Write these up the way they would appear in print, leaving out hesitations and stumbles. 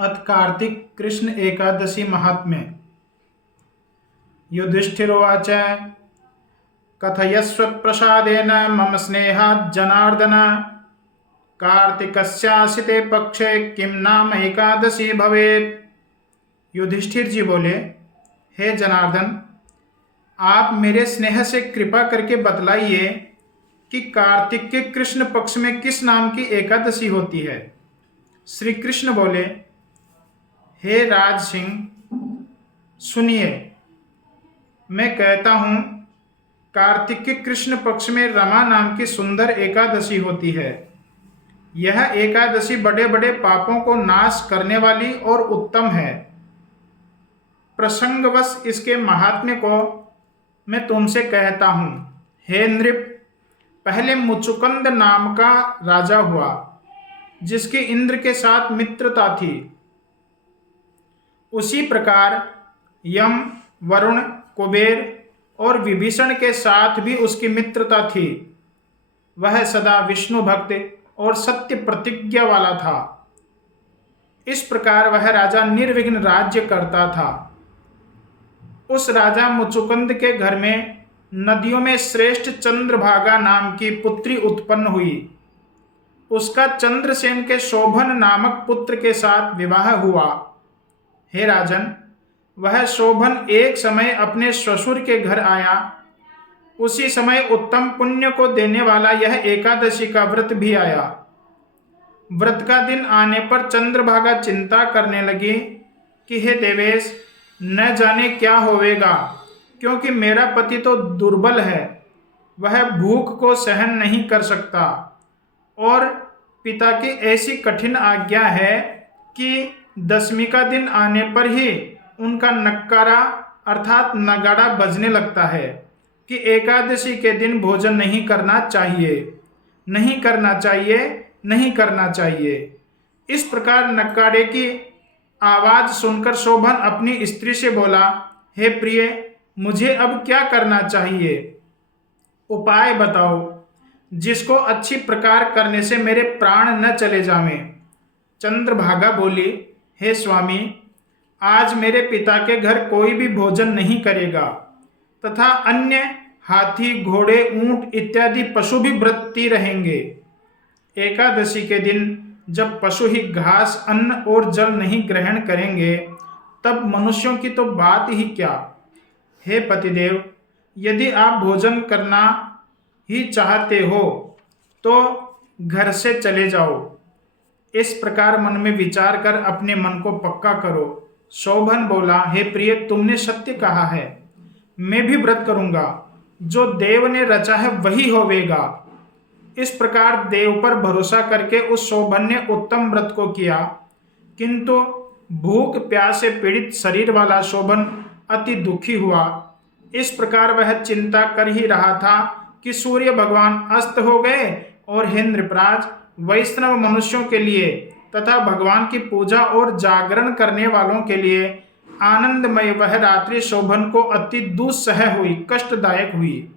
अथ कार्तिक कृष्ण एकादशी महात्म्य। युधिष्ठिरोवाच कथयस्व प्रसादेन मम स्नेहात् जनार्दन कार्तिकस्यासि ते पक्षे किं नाम एकादशी भवेत्। युधिष्ठिर जी बोले, हे जनार्दन, आप मेरे स्नेह से कृपा करके बतलाइए कि कार्तिक के कृष्ण पक्ष में किस नाम की एकादशी होती है। श्री कृष्ण बोले, हे राज सिंह, सुनिए, मैं कहता हूँ, कार्तिक के कृष्ण पक्ष में रमा नाम की सुंदर एकादशी होती है। यह एकादशी बड़े बड़े पापों को नाश करने वाली और उत्तम है। प्रसंगवश इसके महात्म्य को मैं तुमसे कहता हूँ। हे नृप, पहले मुचुकुंद नाम का राजा हुआ, जिसकी इंद्र के साथ मित्रता थी। उसी प्रकार यम, वरुण, कुबेर और विभीषण के साथ भी उसकी मित्रता थी। वह सदा विष्णु भक्त और सत्य प्रतिज्ञा वाला था। इस प्रकार वह राजा निर्विघ्न राज्य करता था। उस राजा मुचुकुंद के घर में नदियों में श्रेष्ठ चंद्रभागा नाम की पुत्री उत्पन्न हुई। उसका चंद्रसेन के शोभन नामक पुत्र के साथ विवाह हुआ। हे राजन, वह शोभन एक समय अपने ससुर के घर आया। उसी समय उत्तम पुण्य को देने वाला यह एकादशी का व्रत भी आया। व्रत का दिन आने पर चंद्रभागा चिंता करने लगी कि हे देवेश, न जाने क्या होवेगा, क्योंकि मेरा पति तो दुर्बल है, वह भूख को सहन नहीं कर सकता, और पिता की ऐसी कठिन आज्ञा है कि दशमी का दिन आने पर ही उनका नक्कारा अर्थात नगाड़ा बजने लगता है कि एकादशी के दिन भोजन नहीं करना चाहिए, नहीं करना चाहिए, नहीं करना चाहिए। इस प्रकार नक्कारे की आवाज सुनकर शोभन अपनी स्त्री से बोला, हे प्रिय, मुझे अब क्या करना चाहिए? उपाय बताओ, जिसको अच्छी प्रकार करने से मेरे प्राण न चले जावें। चंद्रभागा बोली, हे स्वामी, आज मेरे पिता के घर कोई भी भोजन नहीं करेगा तथा अन्य हाथी, घोड़े, ऊंट इत्यादि पशु भी व्रती रहेंगे। एकादशी के दिन जब पशु ही घास, अन्न और जल नहीं ग्रहण करेंगे, तब मनुष्यों की तो बात ही क्या। हे पतिदेव, यदि आप भोजन करना ही चाहते हो तो घर से चले जाओ। इस प्रकार मन में विचार कर अपने मन को पक्का करो। शोभन बोला, हे प्रिय, तुमने सत्य कहा है, मैं भी व्रत करूंगा। जो देव ने रचा है वही होवेगा। इस प्रकार देव पर भरोसा करके उस शोभन ने उत्तम व्रत को किया। किंतु भूख प्यास से पीड़ित शरीर वाला शोभन अति दुखी हुआ। इस प्रकार वह चिंता कर ही रहा था कि सूर्य भगवान अस्त हो गए और हे नृपराज, वैष्णव मनुष्यों के लिए तथा भगवान की पूजा और जागरण करने वालों के लिए आनंदमय वह रात्रि शोभन को अति दुस्सह हुई, कष्टदायक हुई।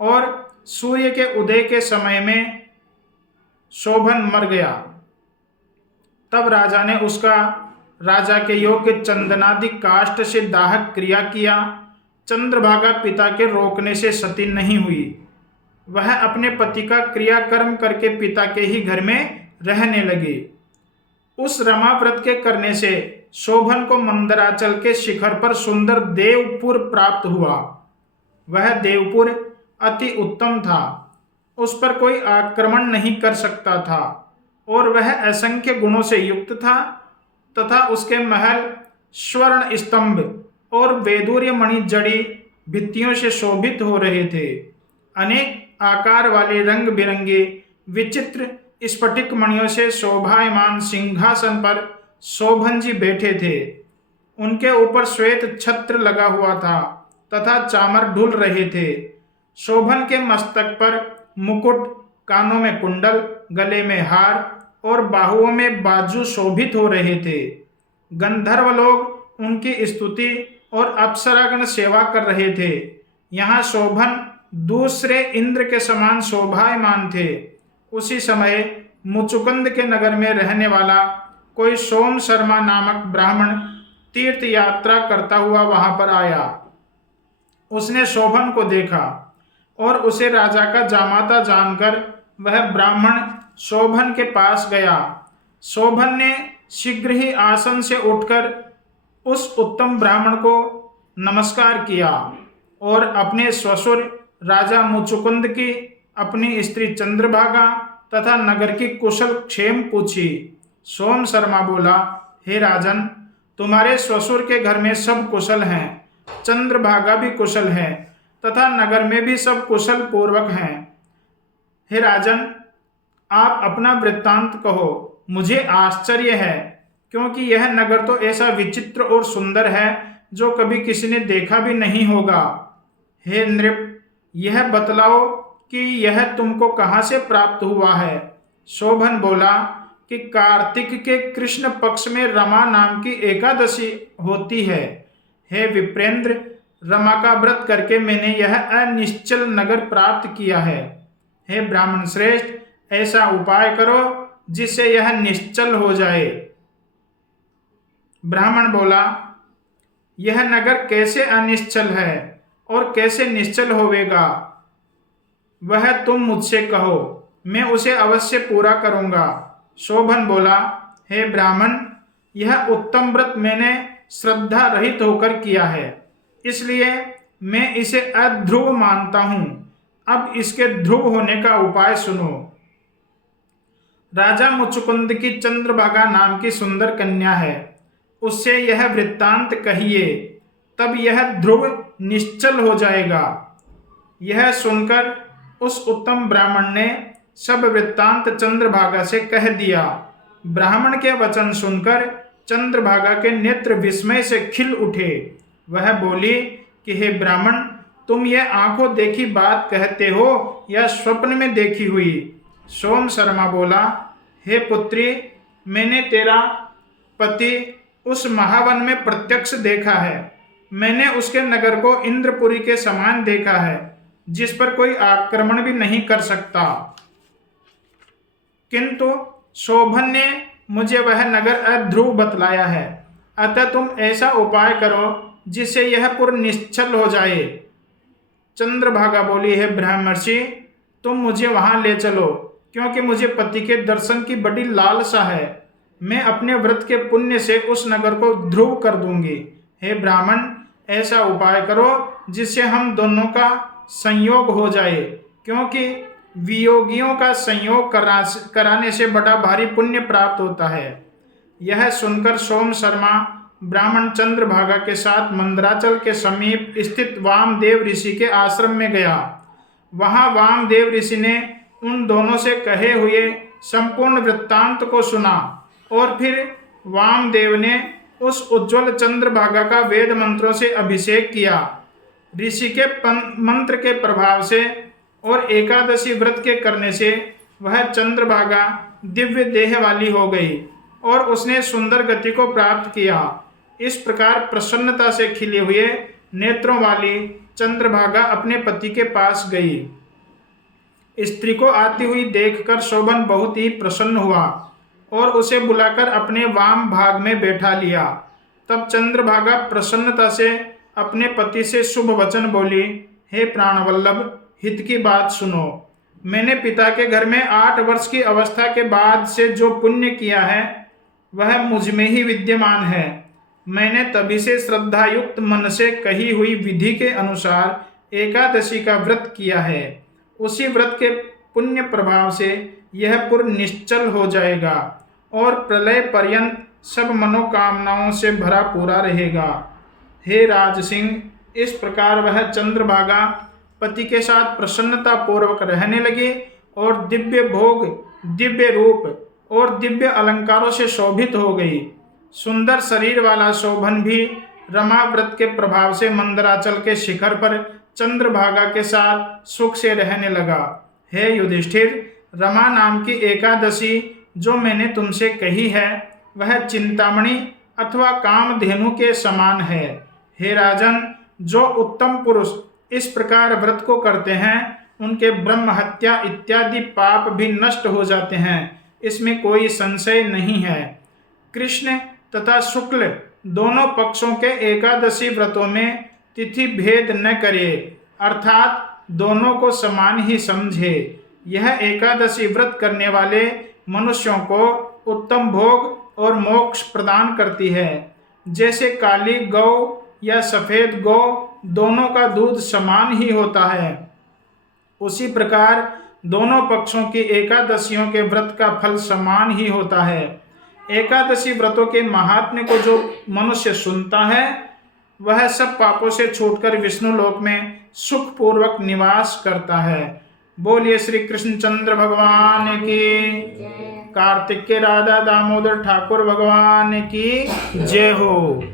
और सूर्य के उदय के समय में शोभन मर गया। तब राजा ने उसका राजा के योग्य चंदनादि काष्ठ से दाहक क्रिया किया। चंद्रभागा पिता के रोकने से सती नहीं हुई। वह अपने पति का क्रियाकर्म करके पिता के ही घर में रहने लगी। उस रमा व्रत के करने से शोभन को मंदराचल के शिखर पर सुंदर देवपुर प्राप्त हुआ। वह देवपुर अति उत्तम था, उस पर कोई आक्रमण नहीं कर सकता था, और वह असंख्य गुणों से युक्त था तथा उसके महल स्वर्ण स्तंभ और वैदूर्य मणि जड़ी भित्तियों से शोभित हो रहे थे। अनेक आकार वाले रंग बिरंगे विचित्र स्फटिक मणियों से शोभायमान सिंहासन पर शोभन जी बैठे थे। उनके ऊपर श्वेत छत्र लगा हुआ था तथा चामर ढुल रहे थे। शोभन के मस्तक पर मुकुट, कानों में कुंडल, गले में हार और बाहुओं में बाजू शोभित हो रहे थे। गंधर्व लोग उनकी स्तुति और अप्सरागण सेवा कर रहे थे। यहाँ शोभन दूसरे इंद्र के समान शोभायमान थे। उसी समय मुचुकुंद के नगर में रहने वाला कोई सोम शर्मा नामक ब्राह्मण तीर्थ यात्रा करता हुआ वहां पर आया। उसने शोभन को देखा और उसे राजा का जामाता जानकर वह ब्राह्मण शोभन के पास गया। शोभन ने शीघ्र ही आसन से उठकर उस उत्तम ब्राह्मण को नमस्कार किया और अपने ससुर राजा मुचुकुंद की, अपनी स्त्री चंद्रभागा तथा नगर की कुशल क्षेम पूछी। सोम शर्मा बोला, हे राजन, तुम्हारे ससुर के घर में सब कुशल हैं, चंद्रभागा भी कुशल है तथा नगर में भी सब कुशल पूर्वक हैं। हे राजन, आप अपना वृत्तांत कहो। मुझे आश्चर्य है, क्योंकि यह नगर तो ऐसा विचित्र और सुंदर है जो कभी किसी ने देखा भी नहीं होगा। हे नृप, यह बतलाओ कि यह तुमको कहाँ से प्राप्त हुआ है। शोभन बोला कि कार्तिक के कृष्ण पक्ष में रमा नाम की एकादशी होती है। हे विप्रेंद्र, रमा का व्रत करके मैंने यह अनिश्चल नगर प्राप्त किया है। हे ब्राह्मण श्रेष्ठ, ऐसा उपाय करो जिससे यह निश्चल हो जाए। ब्राह्मण बोला, यह नगर कैसे अनिश्चल है और कैसे निश्चल होवेगा, वह तुम मुझसे कहो, मैं उसे अवश्य पूरा करूंगा। शोभन बोला, हे ब्राह्मण, यह उत्तम व्रत मैंने श्रद्धा रहित होकर किया है, इसलिए मैं इसे अध्रुव मानता हूं। अब इसके ध्रुव होने का उपाय सुनो। राजा मुचुकुंद की चंद्रभागा नाम की सुंदर कन्या है, उससे यह वृत्तांत कहिए, तब यह ध्रुव निश्चल हो जाएगा। यह सुनकर उस उत्तम ब्राह्मण ने सब वृत्तांत चंद्रभागा से कह दिया। ब्राह्मण के वचन सुनकर चंद्रभागा के नेत्र विस्मय से खिल उठे। वह बोली कि हे ब्राह्मण, तुम यह आंखों देखी बात कहते हो या स्वप्न में देखी हुई। सोम शर्मा बोला, हे पुत्री, मैंने तेरा पति उस महावन में प्रत्यक्ष देखा है। मैंने उसके नगर को इंद्रपुरी के समान देखा है, जिस पर कोई आक्रमण भी नहीं कर सकता। किंतु शोभन ने मुझे वह नगर अध्रुव बतलाया है। अतः तुम ऐसा उपाय करो जिससे यह पुर निश्चल हो जाए। चंद्रभागा बोली, हे ब्रह्मर्षि, तुम मुझे वहां ले चलो, क्योंकि मुझे पति के दर्शन की बड़ी लालसा है। मैं अपने व्रत के पुण्य से उस नगर को ध्रुव कर दूंगी। हे ब्राह्मण, ऐसा उपाय करो जिससे हम दोनों का संयोग हो जाए, क्योंकि वियोगियों का संयोग कराने से बड़ा भारी पुण्य प्राप्त होता है। यह सुनकर सोम शर्मा ब्राह्मण चंद्रभागा के साथ मंदराचल के समीप स्थित वामदेव ऋषि के आश्रम में गया। वहां वामदेव ऋषि ने उन दोनों से कहे हुए संपूर्ण वृत्तांत को सुना और फिर वामदेव ने उस उज्ज्वल चंद्रभागा का वेद मंत्रों से अभिषेक किया। ऋषि के मंत्र के प्रभाव से और एकादशी व्रत के करने से वह चंद्रभागा दिव्य देह वाली हो गई और उसने सुंदर गति को प्राप्त किया। इस प्रकार प्रसन्नता से खिले हुए नेत्रों वाली चंद्रभागा अपने पति के पास गई। स्त्री को आती हुई देखकर शोभन बहुत ही प्रसन्न हुआ और उसे बुलाकर अपने वाम भाग में बैठा लिया। तब चंद्रभागा प्रसन्नता से अपने पति से शुभ वचन बोली, हे प्राणवल्लभ, हित की बात सुनो। मैंने पिता के घर में 8 वर्ष की अवस्था के बाद से जो पुण्य किया है वह मुझ में ही विद्यमान है। मैंने तभी से श्रद्धायुक्त मन से कही हुई विधि के अनुसार एकादशी का व्रत किया है। उसी व्रत के पुण्य प्रभाव से यह पुर निश्चल हो जाएगा और प्रलय पर्यंत सब मनोकामनाओं से भरा पूरा रहेगा। हे राज सिंह, इस प्रकार वह चंद्रभागा पति के साथ प्रसन्नता पूर्वक रहने लगे और दिव्य भोग, दिव्य रूप और दिव्य अलंकारों से शोभित हो गई। सुंदर शरीर वाला शोभन भी रमा व्रत के प्रभाव से मंदराचल के शिखर पर चंद्रभागा के साथ सुख से रहने लगा। हे युधिष्ठिर, रमा नाम की एकादशी जो मैंने तुमसे कही है वह चिंतामणि अथवा कामधेनु के समान है। हे राजन, जो उत्तम पुरुष इस प्रकार व्रत को करते हैं उनके ब्रह्म हत्या इत्यादि पाप भी नष्ट हो जाते हैं, इसमें कोई संशय नहीं है। कृष्ण तथा शुक्ल दोनों पक्षों के एकादशी व्रतों में तिथि भेद न करे, अर्थात दोनों को समान ही समझे। यह एकादशी व्रत करने वाले मनुष्यों को उत्तम भोग और मोक्ष प्रदान करती है। जैसे काली गौ या सफेद गौ दोनों का दूध समान ही होता है, उसी प्रकार दोनों पक्षों की एकादशियों के व्रत का फल समान ही होता है। एकादशी व्रतों के महात्म्य को जो मनुष्य सुनता है वह सब पापों से छूटकर विष्णु लोक में सुखपूर्वक निवास करता है। बोलिए श्री कृष्णचंद्र भगवान की, कार्तिक के राधा दामोदर ठाकुर भगवान की जय हो।